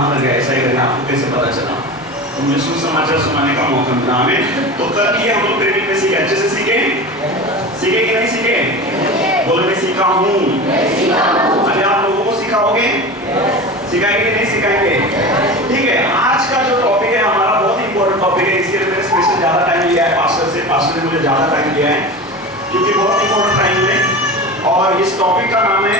ध्यान रखा, ऐसा ही करना, आपको कैसे पता चला? तो मुझे सुसमाचार सुनाने का मौका मिला हमें। तो कल ये हम लोग ट्रेनिंग में सीखे, अच्छे से सीखे कि नहीं सीखे? बोलो मैं सीखा हूँ। अरे आप लोगों को सिखाओगे? सिखाएंगे कि नहीं सिखाएंगे? ठीक है, आज का जो टॉपिक है हमारा बहुत इंपॉर्टेंट टॉपिक है, इसके लिए मैंने स्पेशल ज्यादा टाइम लिया है पास्टर ने मुझे ज्यादा टाइम लिया है क्योंकि बहुत इंपॉर्टेंट टाइम है। और इस टॉपिक का नाम है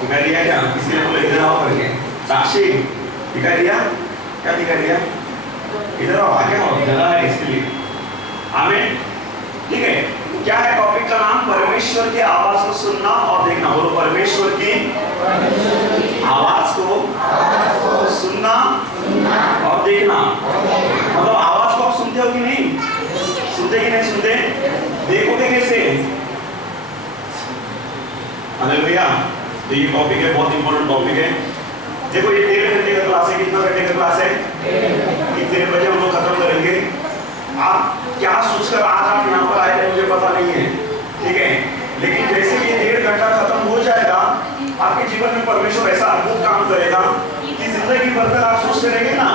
दिखाई दिया क्या? किसी ने बोला इधर आओ करके, साक्षी दिखाई दिया क्या? दिखाई दिया? इधर आओ, आगे आओ, जगह है इसके लिए। आमीन। ठीक है, क्या है टॉपिक का नाम? परमेश्वर की आवाज को सुनना और देखना। बोलो परमेश्वर की आवाज को सुनना और देखना। मतलब आवाज को आप सुनते हो कि नहीं? सुनते कि नहीं सुनते? देखोगे कैसे? हालेलुया। तो ये टॉपिक है, बहुत इंपॉर्टेंट टॉपिक है। देखो ये 1.5 घंटे का क्लास है। कितना घंटे का क्लास है? कितने बजे हम लोग खत्म करेंगे? आप क्या सोचकर आज आप यहाँ पर आए थे मुझे पता नहीं है, ठीक है, लेकिन जैसे ये 1.5 घंटा खत्म हो जाएगा आपके जीवन में परमेश्वर ऐसा अद्भुत काम करेगा कि जिंदगी भर तक आप सोचते रहेंगे ना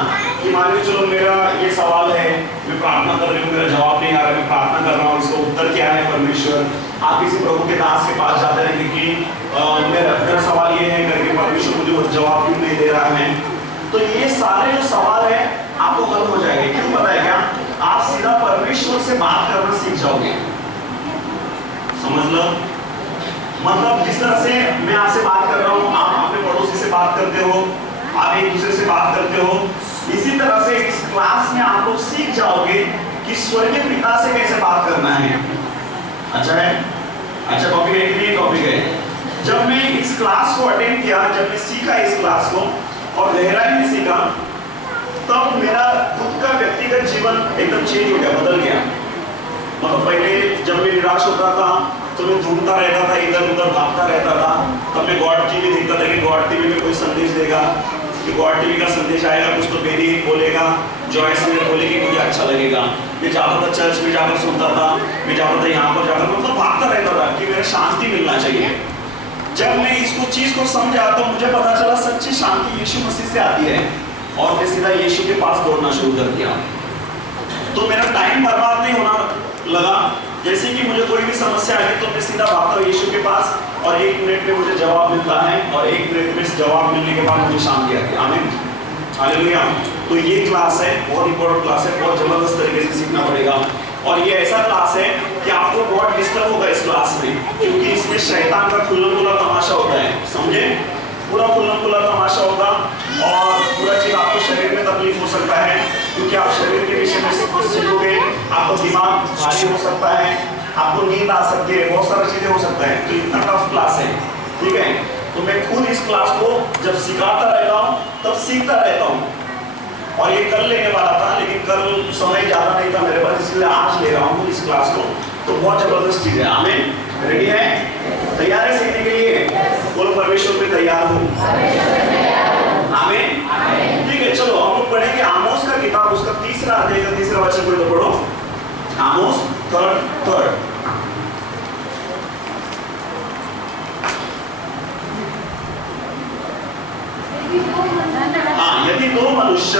कि मान लो चलो मेरा ये सवाल है, मैं प्रार्थना कर रही हूँ, मेरा जवाब नहीं आ रहा, मैं प्रार्थना कर रहा हूँ, इसका उत्तर क्या है परमेश्वर? आप किसी प्रभु के दास के पास जाते रहेंगे कि मेरा सवाल ये है करके परमेश्वर मुझे वो जवाब क्यों नहीं दे रहा है? तो ये सारे जो सवाल है आपको हल हो जाएंगे। क्यों पता है क्या? आप सीधा परमेश्वर से बात करना सीख जाओगे। समझ लो, मतलब जिस तरह से मैं आपसे बात कर रहा हूँ, आप अपने पड़ोसी से बात करते हो, आप एक दूसरे से बात करते हो, इसी तरह से इस क्लास में आप लोग सीख जाओगे कि स्वर्गीय पिता से कैसे बात करना है। अच्छा है, अच्छा टॉपिक है कि नहीं? टॉपिक है। जब मैं इस क्लास को अटेंड किया, जब मैं सीखा इस क्लास को और गहराई में सीखा, तब मेरा खुद का व्यक्तिगत जीवन एकदम चेंज हो गया, बदल गया। मतलब पहले जब मैं निराश होता था तो मैं ढूंढता रहता था, इधर उधर भागता रहता था। तब मैं गॉड टीवी देखता था कि गॉड टीवी में कोई संदेश देगा, कि गॉड टीवी का संदेश आएगा, कुछ तो बेरी बोलेगा, जॉयस ने बोलेगी, मुझे अच्छा लगेगा। मैं जाता था चर्च में जाकर सुनता था, मैं जाता था यहाँ पर जाकर, मतलब भागता रहता था कि मेरे शांति मिलना चाहिए। जब मैं इसको चीज को समझा तो मुझे पता चला सच्ची शांति यीशु मसीह से आती है और मैं सीधा यीशु के पास दौड़ना शुरू कर दिया। तो मेरा टाइम बर्बाद नहीं होना लगा। जैसे कि मुझे कोई भी समस्या आई तो मैं सीधा भागता हूँ यीशु के पास और 1 मिनट में मुझे जवाब मिलता है और 1 मिनट में जवाब मिलने के बाद मुझे शांति आती है। आमीन, हालेलुया। तो ये क्लास है, बहुत इंपॉर्टेंट क्लास है, बहुत जबरदस्त तरीके से सीखना पड़ेगा। और ये ऐसा क्लास है कि आपको बहुत डिस्टर्ब होगा इस क्लास में, क्योंकि इसमें शैतान का खुल्लम-खुल्ला तमाशा होता है। समझे? पूरा खुल्लम-खुल्ला तमाशा होगा और पूरा चीज आपको शरीर में तकलीफ हो सकता है, क्योंकि आप शरीर के विषय में सब कुछ सीखोगे। आपको दिमाग भारी हो सकता है, आपको नींद आ सकती है, बहुत सारी चीजें हो सकता है। तो इतना टफ क्लास है, ठीक है। तो मैं खुद इस क्लास को जब सिखाता रहता हूँ तब सीखता रहता हूँ और ये कल लेने वाला था, लेकिन कल समय ज्यादा नहीं था मेरे पास, इसलिए आज ले रहा हूँ इस क्लास को। तो बहुत जबरदस्त चीज है। आमीन, रेडी है? तैयार है सीखने के लिए? बोलो परमेश्वर पे तैयार हो। आमीन, ठीक है। चलो हम लोग पढ़ेंगे आमोस का किताब, उसका 3रा अध्याय का 3रा वचन कोई तो पढ़ो। आमोस 3rd। हाँ, यदि 2 मनुष्य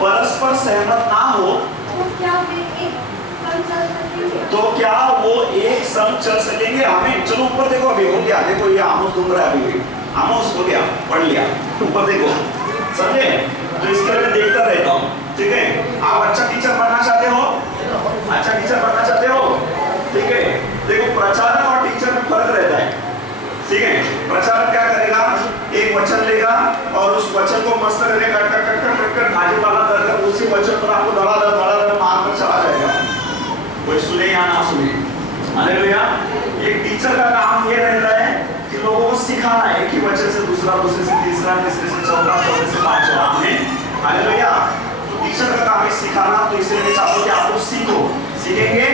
परस्पर सहमत ना हो तो क्या वो एक संग चल सकेंगे? हमें चलो ऊपर देखो, अभी हो गया। देखो ये आमोस घूम रहा है, अभी आमोस हो गया, पढ़ लिया। ऊपर देखो, समझे? तो इस तरह मैं देखता रहता हूँ, ठीक है। आप अच्छा टीचर बनना चाहते हो? अच्छा टीचर बनना चाहते हो? ठीक है। देखो प्रचारक और टीचर में फर्क रहता है, ठीक है। प्रचारक क्या करेगा? एक वचन लेगा और उस वचन को मस्त करके कट भाजी वाला कर उसी वचन पर आपको धड़ा मार कर चला जाएगा, कोई सुने या ना सुने। हालेलुया। एक टीचर का काम ये रहता है कि लोगों को सिखाना है, एक ही वचन से दूसरा, दूसरे से तीसरा, तीसरे से चौथा, चौथे से पांचवा। आमीन, हालेलुया। तो टीचर का काम है सिखाना, तो इसलिए मैं चाहता हूं कि आप लोग सीखो, सीखेंगे,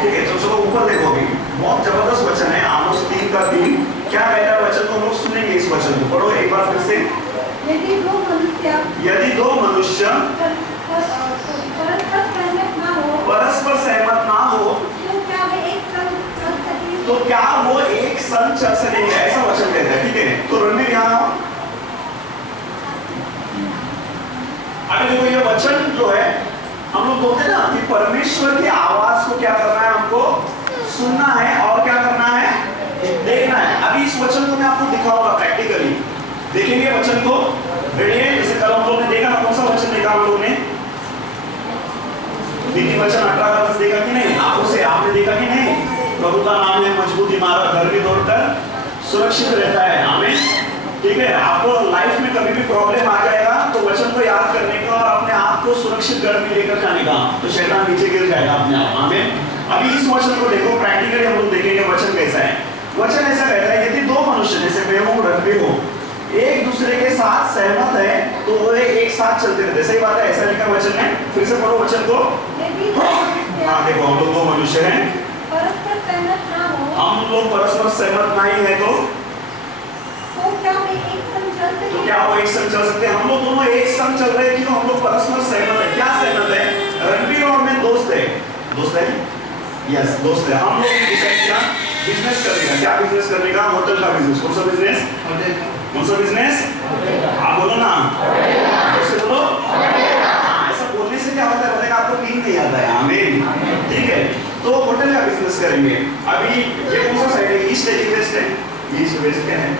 ठीक है। तो चलो ऊपर देखो, अभी बहुत जबरदस्त वचन है, आमोस 3:3। क्या कहता है वचन को, हम लोग सुनेंगे इस वचन को, पढ़ो एक बार फिर से। यदि दो मनुष्य परस्पर सहमत ना हो तो क्या वो एक संग चल सकेंगे, ऐसा वचन कहता है, ठीक है। तो रणवीर यहाँ अभी देखो, ये वचन जो है हम लोग बोलते हैं ना कि परमेश्वर की आवाज को क्या करना है, हमको सुनना है और क्या करना है, देखना है। अभी इस वचन को मैं आपको दिखाऊंगा प्रैक्टिकली, देखेंगे वचन को, रेडी है। जैसे कल हम लोग ने देखा ना, कौन सा वचन देखा हम लोग ने, नीति वचन 18 देखा कि नहीं, आंखों से आपने देखा कि नहीं, प्रभु का नाम है मजबूत इमारत, घर भी तोड़कर सुरक्षित रहता है। आमीन, ठीक है। आपको लाइफ में कभी भी प्रॉब्लम आ जाएगा तो वचन को याद करने का और अपने आप को सुरक्षित घर में लेकर जाने का, तो शैतान नीचे गिर जाएगा अपने आप। आमीन। अभी इस वचन को देखो, प्रैक्टिकली हम लोग देखेंगे वचन कैसा है। वचन ऐसा कहता है, यदि दो मनुष्य, जैसे मैं हूं रणवीर हो, एक दूसरे के साथ सहमत है तो वो एक साथ चलते रहते। सही बात है, ऐसा लिखा वचन है। फिर से पढ़ो वचन को। हाँ देखो, हम लोग दो मनुष्य हैं, परस्पर सहमत ना हो, हम लोग परस्पर सहमत नहीं है तो क्या वो एक संग चल सकते? तो क्या वो एक संग चल सकते हैं? हम लोग दोनों एक संग चल रहे हैं क्यों? हम लोग परस्पर सहमत है। क्या सहमत है? रणवीर और मैं दोस्त है, दोस्त है, यस दोस्त है। हम लोग डिसाइड किया बिजनेस करने का। क्या बिजनेस करने का? होटल का बिजनेस। कौन सा बिजनेस? कौन सा बिजनेस? आप बोलो ना, कैसे बोलो? ऐसा बोलने से क्या होता है पता है? आपको नींद नहीं आता है। आमीन, ठीक है। तो होटल का बिजनेस करेंगे। अभी ये कौन सा साइड है? ईस्ट है कि वेस्ट है? ईस्ट वेस्ट क्या है?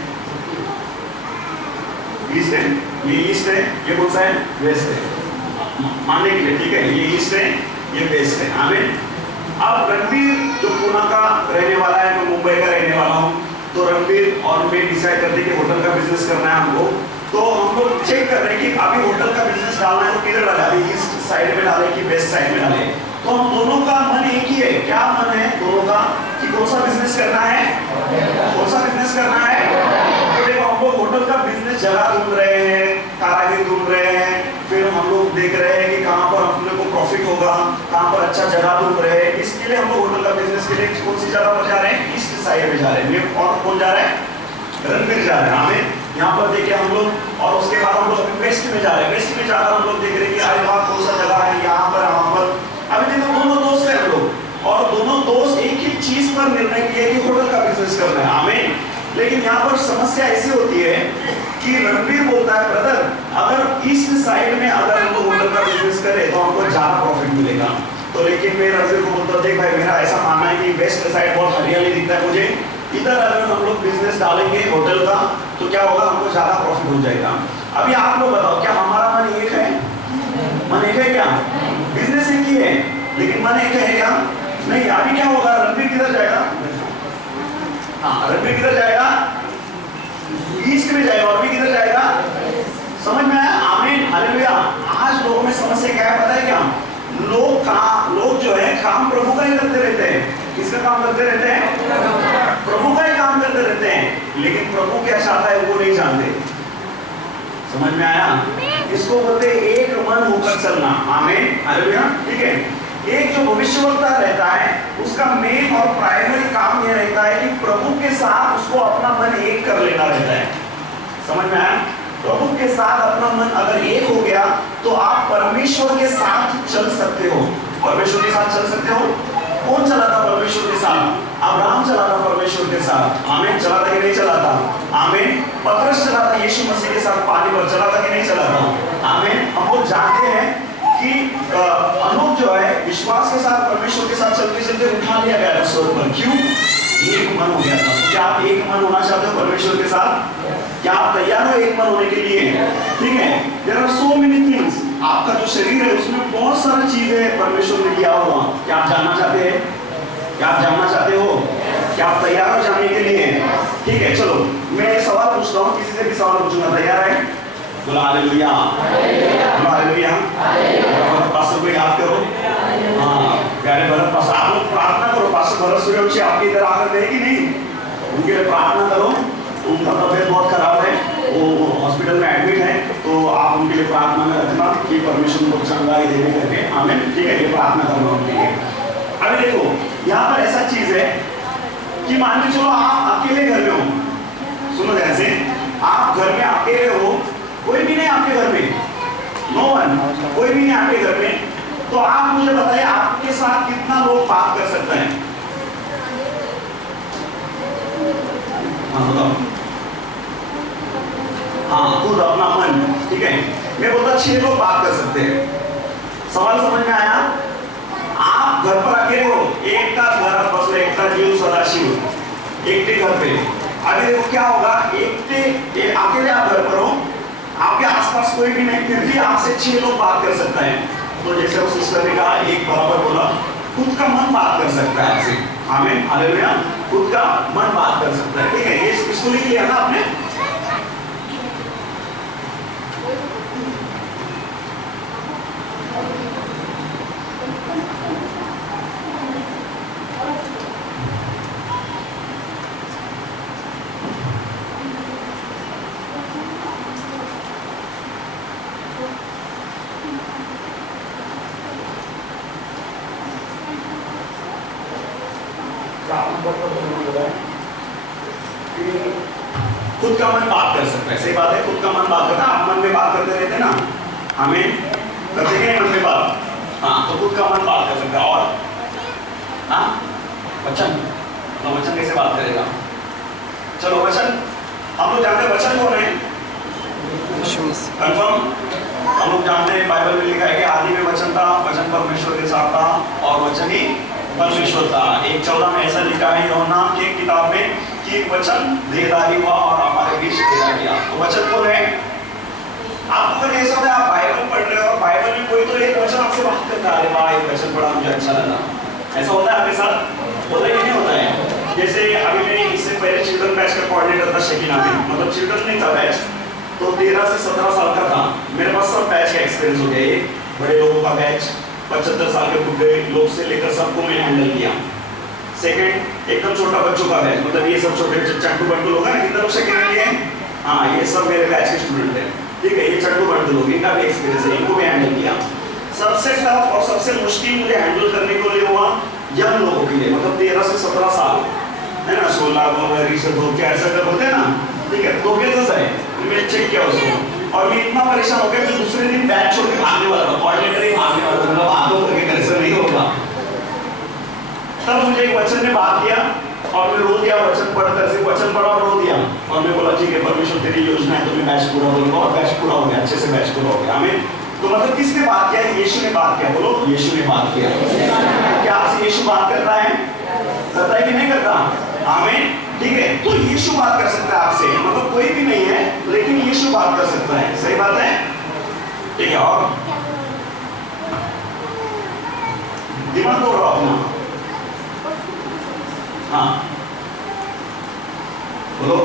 ईस्ट है, ये ईस्ट है, ये कौन सा है? वेस्ट है। मानने के लिए ठीक है, ये ईस्ट है, ये वेस्ट है। आमीन। अब रणवीर जो पुणे का रहने वाला है, मैं मुंबई का रहने वाला हूँ, तो रणवीर और मैं डिसाइड करते कि होटल का बिजनेस करना है हमको। तो हम लोग चेक कर रहे हैं कि अभी होटल का बिजनेस डालना है तो किधर डाले, ईस्ट साइड में डाले कि वेस्ट साइड में डाले। तो हम दोनों का मन एक ही है। क्या मन है दोनों का कि कौन सा बिजनेस करना है? कौन सा बिजनेस करना है? तो देखो, हम लोग होटल का बिजनेस जगह ढूंढ रहे हैं, कारीगर ढूंढ रहे हैं, फिर हम लोग देख रहे हैं कि कहाँ पर अपने को प्रॉफिट होगा, कहाँ पर अच्छा जगह ढूंढ रहे हैं। इसके लिए हम लोग होटल का बिजनेस के लिए कौन सी जगह पर जा रहे हैं? ईस्ट साइड में जा रहे हैं। और कौन जा रहा है? रणवीर जा रहे हैं। हमें यहाँ पर देखे हम लोग, और उसके बाद हम लोग वेस्ट में जा रहे हैं। वेस्ट में जाकर हम लोग देख रहे हैं कि अरे वहाँ कौन सा जगह है, यहाँ पर, वहाँ पर। अभी देखो, दोनों दोस्त हैं हम लोग, और दोनों दोस्त एक ही चीज पर निर्णय किए कि होटल का बिजनेस करना है। आमीन। लेकिन यहाँ पर समस्या ऐसी होती है कि रणवीर बोलता है, ब्रदर अगर ईस्ट साइड में अगर हम लोग होटल का बिजनेस करें तो हमको ज्यादा प्रॉफिट मिलेगा। तो लेकिन मैं रणवीर को बोलता हूँ, देख भाई, मेरा ऐसा मानना है कि वेस्ट साइड बहुत हरियाली दिखता है मुझे, इधर अगर हम लोग बिजनेस डालेंगे होटल का तो क्या होगा, हमको ज्यादा प्रॉफिट हो जाएगा। अभी आप लोग बताओ, क्या हमारा मन एक है? मन एक है क्या? बिजनेस एक ही है लेकिन मन एक है क्या? नहीं। अभी क्या होगा, रणवीर किधर जाएगा? हाँ, रणवीर किधर जाएगा? ईस्ट में जाएगा। और भी किधर जाएगा? समझ में आया? आमीन, हालेलुया। आज लोगों में समस्या क्या है पता है क्या? लोग जो है काम प्रभु का ही करते रहते हैं। किसका काम करते रहते हैं? प्रभु का ही काम करते रहते हैं, लेकिन प्रभु क्या चाहता है वो नहीं जानते। समझ में आया? इसको बोलते हैं एक मन होकर चलना। आमीन, हालेलुया, ठीक है। एक जो भविष्यवक्ता रहता है उसका मेन और प्राइमरी काम यह रहता है कि प्रभु के साथ उसको अपना मन एक कर लेना रहता है। समझ में आया? प्रभु के साथ अपना मन अगर एक हो गया तो आप परमेश्वर के साथ चल सकते हो। परमेश्वर के साथ चल सकते हो। कौन चला था परमेश्वर के साथ? अब्राहम चला था परमेश्वर के साथ। आमीन, चला था कि नहीं चला था? आमीन। पतरस चला था यीशु मसीह के साथ पानी पर, चला था कि नहीं चला था? आमीन। हम लोग जानते हैं कि अनूप जो है विश्वास के साथ परमेश्वर के साथ चलते चलते उठा लिया गया था स्वर्ग पर। क्यों? एक मन हो गया था। क्या आप एक मन होना चाहते हो परमेश्वर के साथ? क्या आप तैयार हो एक मन होने के लिए? ठीक है। There are so many things. आपका जो शरीर है उसमें बहुत सारी चीजें परमेश्वर ने दिया हुआ। क्या आप जानना चाहते हैं? क्या आप जानना चाहते हो? क्या आप तैयार हो जानने के लिए? ठीक है, चलो मैं एक सवाल पूछता हूँ, किसी से भी सवाल पूछूंगा। तैयार है? बोला हालेलुया, हालेलुया। पास्टर को याद करो। हाँ, प्यारे भरत पास्टर, आप लोग प्रार्थना करो, पास्टर भरत सूर्यवंशी आपके इधर आकर गए कि नहीं? उनके लिए प्रार्थना करो। उनका तबीयत बहुत खराब है, वो हॉस्पिटल में एडमिट है, तो आप उनके लिए प्रार्थना में रखना कि परमेश्वर को चंगाई देने करके। आमीन। ठीक है, ये प्रार्थना करना उनके लिए। अभी देखो यहाँ पर ऐसा चीज है कि मान के चलो आप अकेले घर में हो, सुनो ध्यान से, आप घर में अकेले हो, कोई भी नहीं आपके घर में, नो वन, कोई भी नहीं आपके घर में, तो आप मुझे बताइए आपके साथ कितना लोग बात कर सकते हैं? हाँ बताओ। हाँ, खुद अपना मन, ठीक है, मैं बोलता 6 लोग बात कर सकते हैं। सवाल समझ में आया? आप घर पर अकेले हो, एक का घर बस, एक का जीव सदाशिव, एक के घर पे। अभी देखो क्या होगा, अकेले आप घर पर हो, आपके आसपास कोई भी नहीं, फिर भी आपसे 6 लोग बात कर सकता है। तो जैसे उस सिस्टर ने कहा, एक बराबर बोला, खुद का मन बात कर सकता है आपसे। आमीन, हालेलुया। खुद का मन बात कर सकता है, ठीक है। ये इसको लिख लिया ना आपने? खुद का मन बात कर सकता है, सही बात है, खुद का मन बात करता है। आप मन में बात करते रहते ना, हमें करते हैं मन में बात, हाँ, तो खुद का मन बात कर सकता है। और हाँ, वचन, तो वचन कैसे बात करेगा? चलो वचन, हम लोग जानते हैं वचन कौन है? कंफर्म? हम लोग जानते हैं, बाइबल में लिखा है कि आदि में वचन था, वचन परमेश्वर के साथ था और वचन ही परमेश्वर था। 1:14 में ऐसा लिखा है यूहन्ना की किताब में कि वचन देहधारी हुआ और हमारे बीच डेरा किया। तो वचन कौन है? आपको कभी ऐसा होता है, आप बाइबल पढ़ रहे हो और बाइबल में कोई तो एक वचन आपसे बात करता है, अरे वाह ये वचन पढ़ा मुझे अच्छा लगा। ऐसा होता है आपके साथ? होता है कि नहीं होता है? जैसे अभी मैं इससे पहले चिल्ड्रन बैच का कोऑर्डिनेटर था शकीना में, मतलब चिल्ड्रन नहीं था बैच, तो 13 से 17 साल का था। मेरे पास सब बैच का एक्सपीरियंस हो गया, बड़े लोगों का बैच, 75 साल के बुढ़े लोग से लेकर सबको मैंने हैंडल किया। सेकंड, एकदम छोटा बच्चों का बैच, मतलब ये सब छोटे चट्टू बंटू लोग हैं, कितने लोग सेकंड में हैं? हाँ, ये सब मेरे बैच के स्टूडेंट हैं, ठीक है। ये चट्टू बंटू लोग, इनका भी एक्सपीरियंस है, इनको भी हैंडल किया। सबसे टफ और सबसे मुश्किल मुझे हैंडल करने को लिए हुआ यंग लोगों के लिए, मतलब 13 से 17 साल, है ना, 16 से 2 क्या ऐसा कर बोलते हैं ना, ठीक है। तो कैसा है, मैंने चेक किया उसको और मैं इतना परेशान हो गया कि दूसरे दिन बैच छोड़ के भागने वाला था, कोऑर्डिनेटर ही भागने वाला था, मतलब आगे करके कैसे नहीं होगा। तब मुझे एक वचन ने बात किया और मैं रो दिया, वचन पढ़कर से वचन पढ़ा और रो दिया और मैं बोला ठीक है परमेश्वर तेरी योजना है, तो मैं बैच पूरा करूंगा और बैच पूरा हो गया, अच्छे से बैच पूरा हो गया। आमीन। तो मतलब किसने बात किया? यीशु ने बात किया, बोलो यीशु ने बात किया। क्या आपसे यीशु बात करता है? करता है कि नहीं करता? आमीन, ठीक है। तो यीशु बात कर सकता है आपसे, मतलब कोई भी नहीं है लेकिन यीशु बात कर सकता है, सही बात है, ठीक है। और दिमाग तोड़ो अपना, हाँ बोलो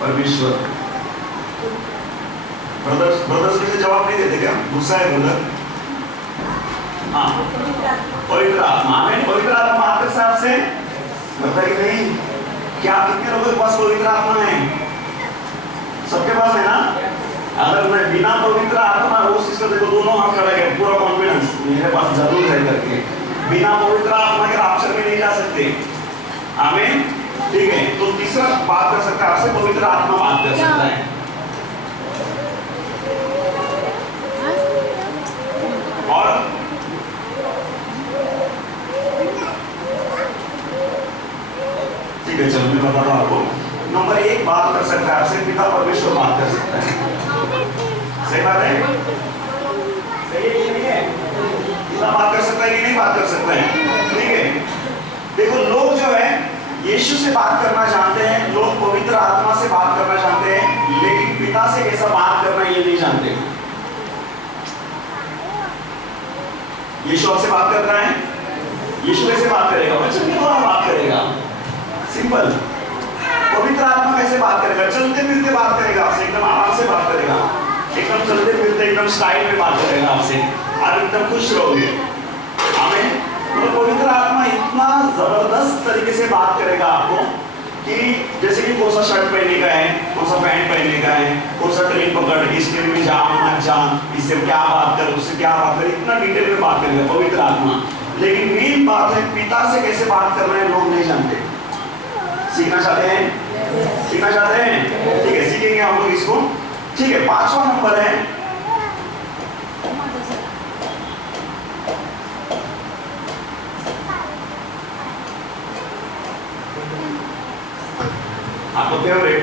परमेश्वर। ब्रदर्स में से जवाब नहीं देते क्या? गुस्सा है ब्रदर? हाँ, पवित्र आत्मा। आमीन। पवित्र आत्मा आपके साथ से बता कि नहीं? क्या कितने लोगों के पास पवित्र आत्मा है? सबके पास है ना? अगर मैं बिना पवित्र आत्मा वो सिस्टर देखो दोनों हाथ खड़ा है, पूरा कॉन्फिडेंस मेरे पास जरूर है करके, बिना पवित्र आत्मा के राप्चर में नहीं जा सकते। आमीन, ठीक है। तो तीसरा बात कर सकता है आपसे, पवित्र आत्मा बात कर सकता है। और ठीक है, चलो मैं बताता हूँ आपको। नंबर 1 बात कर सकता है आपसे, पिता परमेश्वर बात कर सकता है, सही बात है? सही है कि नहीं है? पिता बात कर सकता है कि नहीं बात कर सकता है? ठीक है। देखो लोग जो है यीशु से बात करना जानते हैं, लोग पवित्र आत्मा से बात करना जानते हैं, लेकिन पिता से कैसा बात करना ये नहीं जानते। यीशु आपसे बात कर रहा है, यीशु कैसे बात करेगा? वचन के द्वारा बात करेगा, सिंपल। पवित्र आत्मा कैसे बात करेगा? चलते फिरते बात करेगा आपसे, एकदम आराम से बात करेगा, एकदम चलते फिरते एकदम स्टाइल में बात करेगा आपसे, आप एकदम खुश रहोगे। आमीन। तो पवित्र आत्मा इतना जबरदस्त तरीके से बात करेगा आपको कि जैसे कि कौन सा शर्ट पहनने का है, कौन सा पैंट पहनने का है, कौन सा ट्रेन पकड़, इस ट्रेन में जा मत जा, इससे क्या बात कर, उससे क्या बात कर, इतना डिटेल में बात करेगा पवित्र आत्मा। लेकिन मेन बात है पिता से कैसे बात कर रहे हैं लोग नहीं जानते। सीखना चाहते हैं? सीखना चाहते हैं? ठीक है, सीखेंगे हम लोग इसको। ठीक है, 5वां नंबर है आपको फेवरेट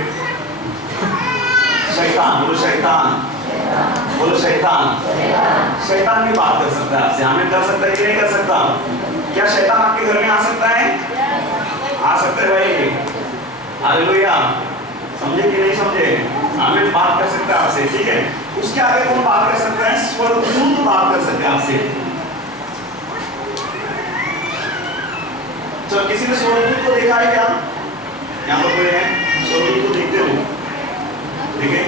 शैतान। बोलो शैतान, बोलो शैतान। शैतान भी बात कर सकता है आपसे, हमें कर सकता है कि नहीं कर सकता? क्या शैतान आपके घर में आ सकता है? आ सकता है भाई। हालेलुया। समझे कि नहीं समझे? हमें बात कर सकता है आपसे। ठीक है, उसके आगे कौन बात कर सकता है? स्वर्गदूत बात कर सकते हैं आपसे। चलो, किसी ने स्वर्गदूत को देखा है क्या? यहाँ पर कोई है स्वर्गदूत को देखते हो? ठीक है,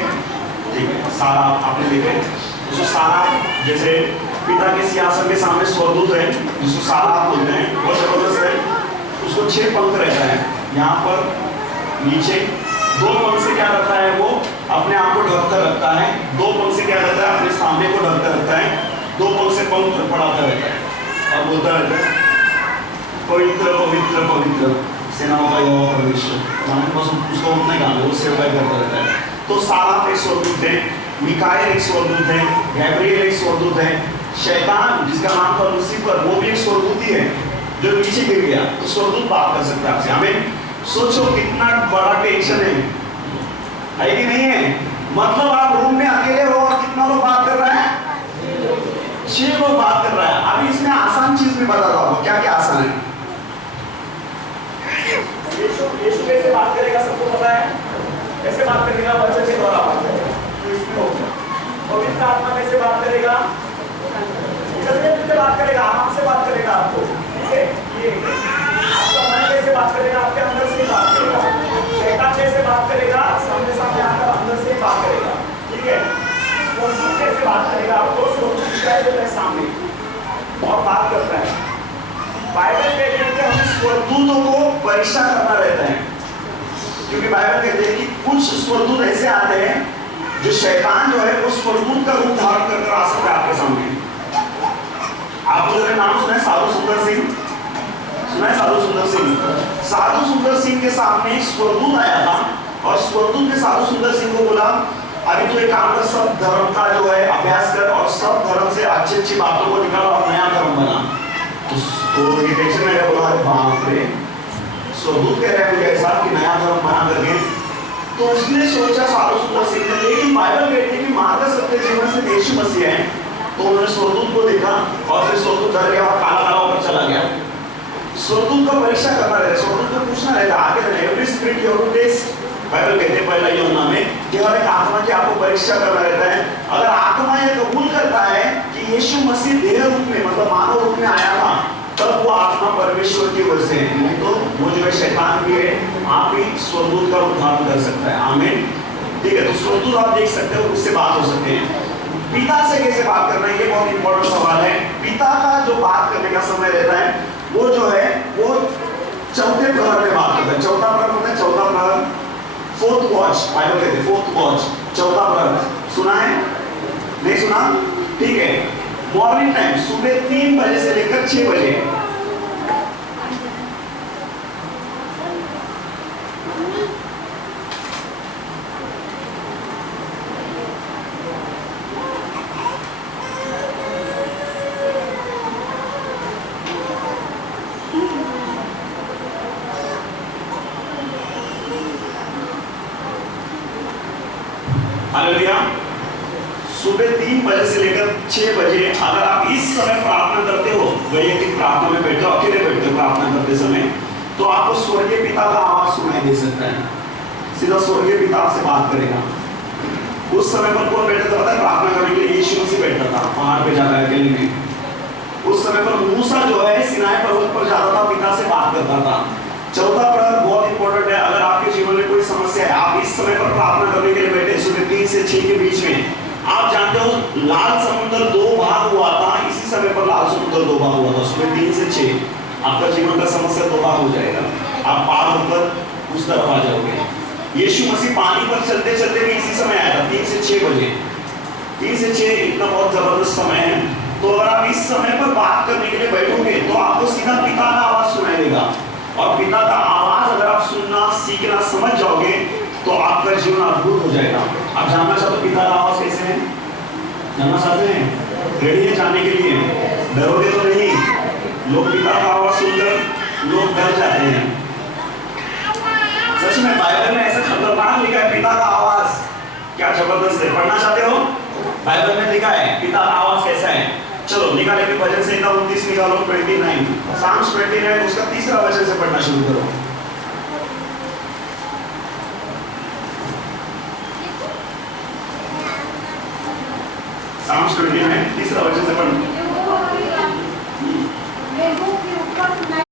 सारा आपने देखे उसको सारा, जैसे पिता के सिंहासन के सामने स्वर्गदूत है जिसको सारा आप बोलते हैं, बहुत जबरदस्त है। उसको 6 पंख रहता है, यहाँ पर नीचे 2 पंख से क्या करता है वो अपने आप को ढककर रखता है, 2 पंख से क्या करता है अपने सामने को ढककर रखता है, 2 पंख से पंख फड़ाता रहता है और बोलता रहता है पवित्र पवित्र पवित्र सेनाओं का यहोवा परमेश्वर। हमें बस उसको उतना ही काम है, वो सेवा करता रहता है। तो सारा एक स्वर्गदूत है, मिकाएल एक स्वर्गदूत है, गैब्रिएल एक स्वर्गदूत है, शैतान जिसका नाम था लूसीफर वो भी एक स्वर्गदूत ही है जो नीचे गिर गया। तो स्वर्गदूत बात कर सकता है आपसे। हमें सोचो कितना बड़ा टेंशन है कि नहीं है? मतलब आप रूम में अकेले हो और कितना लोग बात कर रहा है? 6 लोग बात कर रहा है। अभी इसमें आसान चीज भी बता रहा हूँ, क्या क्या आसान है। यीशु कैसे बात करेगा सबको पता है? कैसे बात करेगा? वचन के द्वारा बात करेगा। तो इसमें होगा पवित्र आत्मा कैसे बात करेगा? बात करेगा, आराम से बात करेगा आपको। ठीक है, ये आपका मन कैसे बात करेगा? आपके अंदर से बात करेगा। शैतान कैसे बात करेगा? सामने सामने आकर अंदर से बात करेगा। ठीक है, स्वर्गदूत कैसे बात करेगा? आपको स्वर्गदूत दिखाई देता है सामने और बात करता है। बाइबल कहते हैं कि हमें स्वर्गदूतों को परीक्षा करना रहता है, क्योंकि बाइबल कहते हैं कि कुछ स्वर्गदूत ऐसे आते हैं जो शैतान जो है वो स्वर्गदूत का रूप धारण कर आ सकता है आपके सामने। आप लोगों ने नाम सुना है साधु सुंदर सिंह? सुना है साधु सुंदर सिंह? साधु सुंदर सिंह के सामने एक स्वर्गदूत आया था और स्वर्गदूत ने साधु सुंदर सिंह को बोला अभी तो एक काम कर, सब धर्म का जो है अभ्यास कर और सब धर्म से अच्छी अच्छी बातों को निकाल और नया धर्म बना। तो ये टेंशन में बोला बाप रे, स्वर्गदूत कह रहे हैं मुझे ऐसा कि नया धर्म बना करके। तो उसने सोचा साधु सुंदर सिंह ने, लेकिन बाइबल कहती है कि मार्ग सत्य जीवन से यीशु मसीह है। तो उन्होंने स्वर्गदूत को देखा और फिर स्वर्गदूत डर गया और काला काला ऊपर चला गया। स्वर्गदूत का परीक्षा करना रहता है, स्वर्गदूत को पूछना रहता है आगे every spirit you have to test. Bible कहते हैं पहला यूहन्ना में कि हर एक आत्मा की आपको परीक्षा करना रहता है। अगर आत्मा ये कबूल करता है कि यीशु मसीह देह रूप में मतलब मानव रूप में आया था, तब वो आत्मा परमेश्वर की ओर से है, नहीं तो वो जो है शैतान भी है, आप भी स्वर्गदूत का रूप धारण कर सकता है। आमीन। ठीक है, तो स्वर्गदूत आप देख सकते हो, उससे बात हो सकते हैं। पिता से कैसे बात करना है, ये बहुत इंपॉर्टेंट सवाल है। पिता का जो बात करने का समय रहता है वो जो है वो चौथे प्रहर में बात करता है। चौथा प्रहर होता है, चौथा प्रहर, फोर्थ वॉच, बाइबल कहते हैं फोर्थ वॉच, चौथा प्रहर। सुना है? नहीं सुना? ठीक है, मॉर्निंग टाइम सुबह 3 बजे से लेकर 6 बजे। हालेलुया। सुबह 3 बजे से लेकर 6 बजे अगर आप इस समय प्रार्थना करते हो, वैयक्तिक प्रार्थना में बैठे हो, अकेले बैठे हो प्रार्थना करते समय, तो आपको स्वर्गीय पिता का आवाज सुनाई दे सकता है। सीधा स्वर्गीय पिता आपसे बात करेगा। उस समय पर कौन बैठा था? प्रार्थना करने के लिए यीशु मसीह बैठा था पहाड़ पे जाकर अकेले में। उस समय पर मूसा जो है सिनाई पर्वत पर जाता था, पिता से बात करता था। चौथा प्रहर बहुत इंपॉर्टेंट है। अगर आपके जीवन में कोई समस्या है, आप इस समय पर प्रार्थना करने के लिए बैठे सुबह 3 से 6 के बीच में, आप जानते हो लाल समुद्र 2 भाग हुआ था, इसी समय पर लाल समुद्र 2 भाग हुआ था सुबह 3 से 6। आपका जीवन का समस्या तोबा हो जाएगा, आप पार होकर उस तरफ आ जाओगे। यीशु मसीह पानी पर चलते चलते भी इसी समय आया था, 3 से 6 बजे। 3 से 6 इतना बहुत जबरदस्त समय है। तो अगर आप इस समय पर बात करने के लिए बैठोगे तो आपको सीधा पिता का आवाज सुनाई देगा, और पिता का आवाज अगर आप सुनना सीखना समझ जाओगे तो आपका जीवन अद्भुत हो जाएगा। आप जानना चाहते हो पिता का आवाज कैसे है? जानना चाहते हैं? रेडी है जानने के लिए? डरोगे तो नहीं? लोग पिता का आवाज सुनकर लोग डर जाते हैं। सच में बाइबल में ऐसा खतरनाक लिखा है पिता का आवाज, क्या जबरदस्त है। पढ़ना चाहते हो? बाइबल में लिखा है पिता का आवाज कैसा है। चलो निकाले के वचन से 29 निकालो, 29 साम्स 29 उसका तीसरा वचन से पढ़ना शुरू करो।